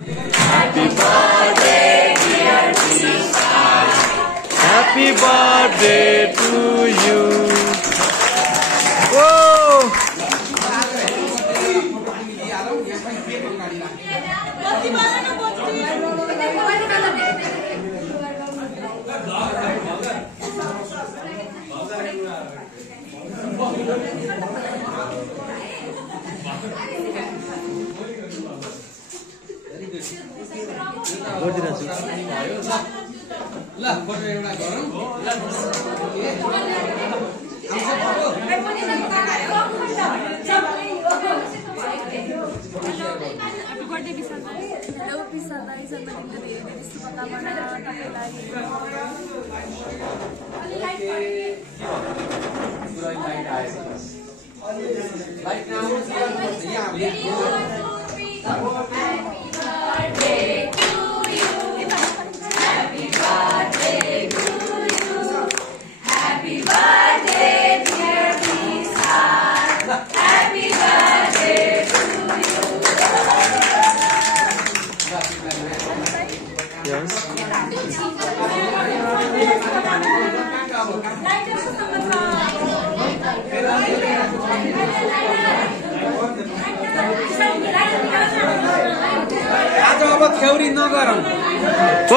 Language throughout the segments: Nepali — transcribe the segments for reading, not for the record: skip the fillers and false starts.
Happy birthday, dear Vishal. Happy birthday to you. Whoa!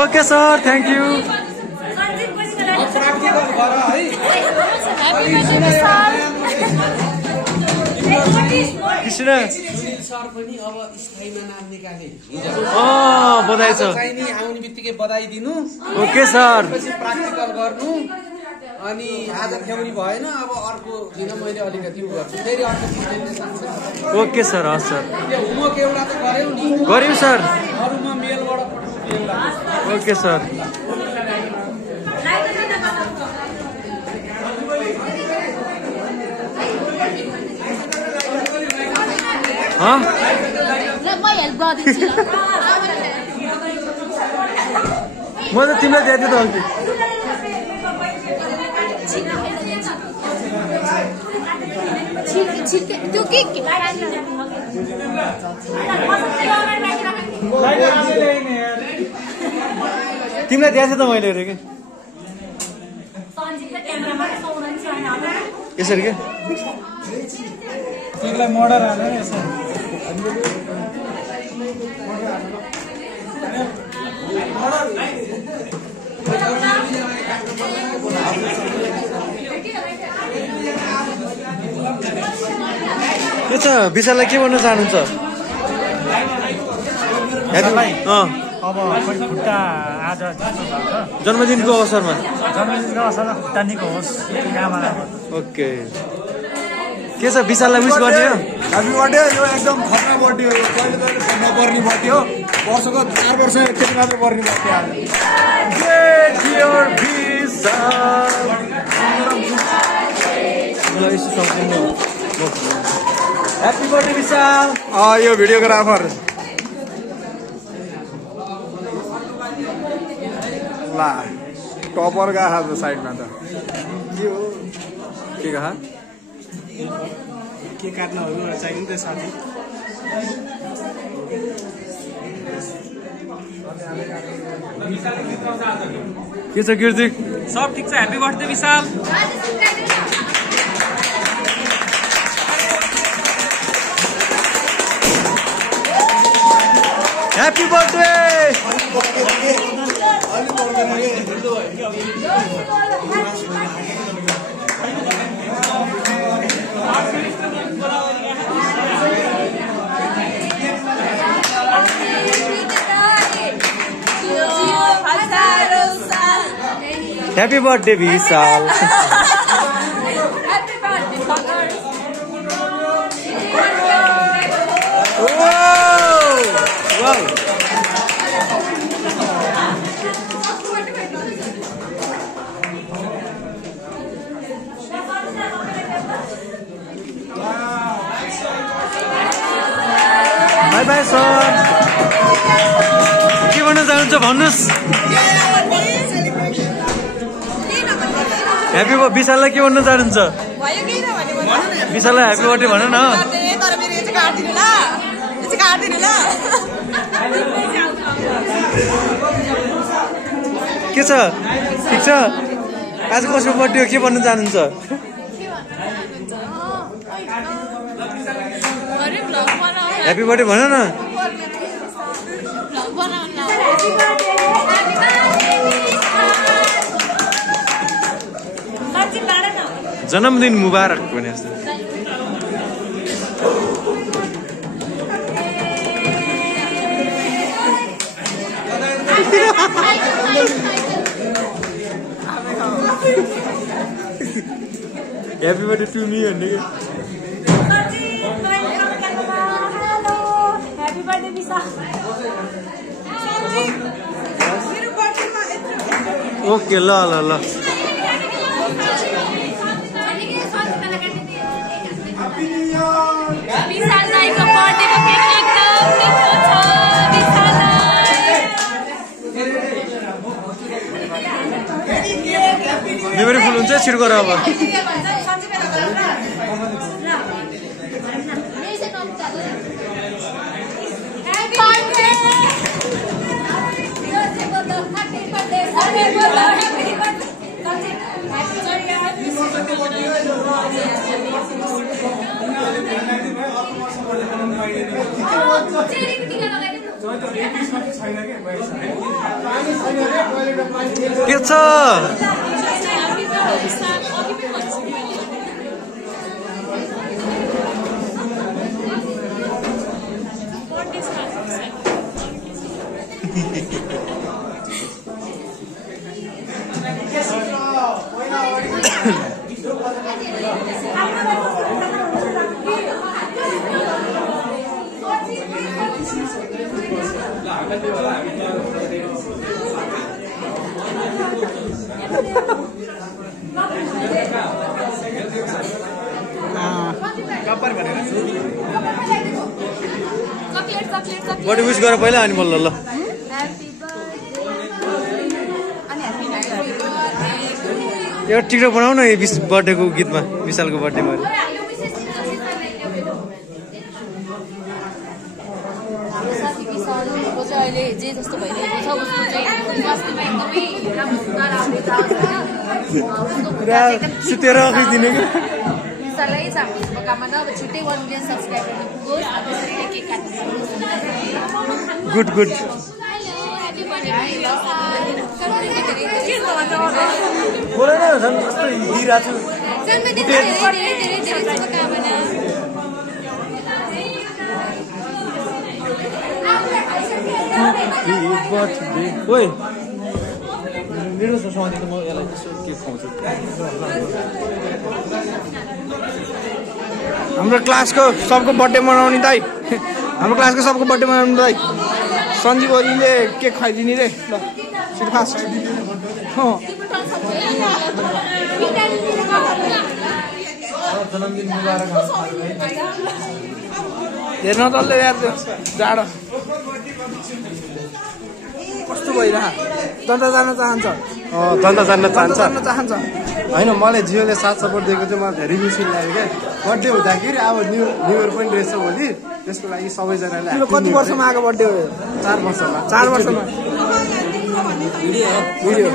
Okay, sir. Thank you. Krishna. बधाई छ आउने बित्तिकै बधाई दिनु ओके सर प्र्याक्टिकल गर्नु अनि आज थ्योरी भएन अब अर्को दिन मैले अलिकति गर्छु फेरि अर्को ओके सर हस् सर त्यो होमवर्क एउटा त गर्यौ नि गर्यौ सर अरुमा मेलबाट पठाउँछु एउटा ओके सर हाँ म त तिमीलाई दिएको त अन्ति तिमीलाई दिएको त मैले हेरेँ कि यसरी के तिमीलाई मोडर हालेर यसरी के छ विशाललाई के भन्न चाहनुहुन्छ अब कोही खुट्टा आज जन्मदिनको अवसरमा जन्मदिनको अवसरमा खुट्टा निको होस् ओके के छ विशाललाई विश गर्ने हो ह्यापी बर्थडे यो एकदम खतरा बर्थडे हो यो कहिले कहिले नपर्ने बर्थडे हो वर्षको 4 वर्ष एकचोटि मात्र पर्ने बर्थडे आज ह्यापी बर्थडे विशाल यो भिडियोग्राफर ला टपर गएको छ साइडमा त के हो के कहा के काट्नहरू चाहियो नि त साथी के छ कीर्ति सब ठिक छ happy birthday Vishal happy birthday Happy birthday, Vishal. Happy birthday, Sagar. Wow! Wow! Bye bye, son. के भन्न चाहनुहुन्छ भन्नुस् ह्यापी विशाललाई के भन्न चाहनुहुन्छ विशाललाई ह्यापी बर्थडे भन न के छ ठिक छ आज कसको बर्थडे हो के भन्नु चाहनुहुन्छ ह्यापी बर्थडे भन न जन्मदिन मुबारक भने जस्तो ह्यापी बर्थडे टु मी भन्ने ओके ल ल ल मेमोरी फुल हुन्छ छिटो गर अब के छ बर्थडे विश गर पहिला अनि बोल्ल ल एउटा टिकटक बनाऊ न बर्थडेको गीतमा विशालको बर्थडेमा अहिले जे जस्तो भइरहेको छ उसको चाहिँ स्वास्थ्यमा एकदमै राम्रो सुधार आउँदैछ सुतेर खिचिदिने कि विशाललाई चाहिँ हाम्रो शुभकामना अब छिट्टै 1 मिलियन सब्सक्राइबर पुगोस् त्यसरी नै केक काट्नुहोस् गुड गुड बोलेन झन् कस्तो हिँडिरहेको छु धेरै शुभकामना ओइ मेरो समाधि त म यसलाई यसो के खुवाउँछु हाम्रो क्लासको सबको बर्थडे मनाउने दाइ हाम्रो क्लासको सबको बर्थडे मनाउने दाइ सञ्जीव ओलीले केक खुवाइदिने रे ल छिटो फास्ट जन्मदिन मुबारक हेर्न तल्ले यार जाडो कस्तो भइरह दन्त जान चाहन्छ दन्त जान्न चाहन्छ चाहन्छ होइन मलाई जियोले साथ सपोर्ट दिएको चाहिँ मलाई धेरै खुसी लाग्यो क्या बर्थडे हुँदाखेरि अब न्यु इयर पनि रहेछ भोलि त्यसको लागि सबैजनाले कति वर्षमा आएको बर्थडे हो 4 वर्षमा 4 वर्षमा भिडियो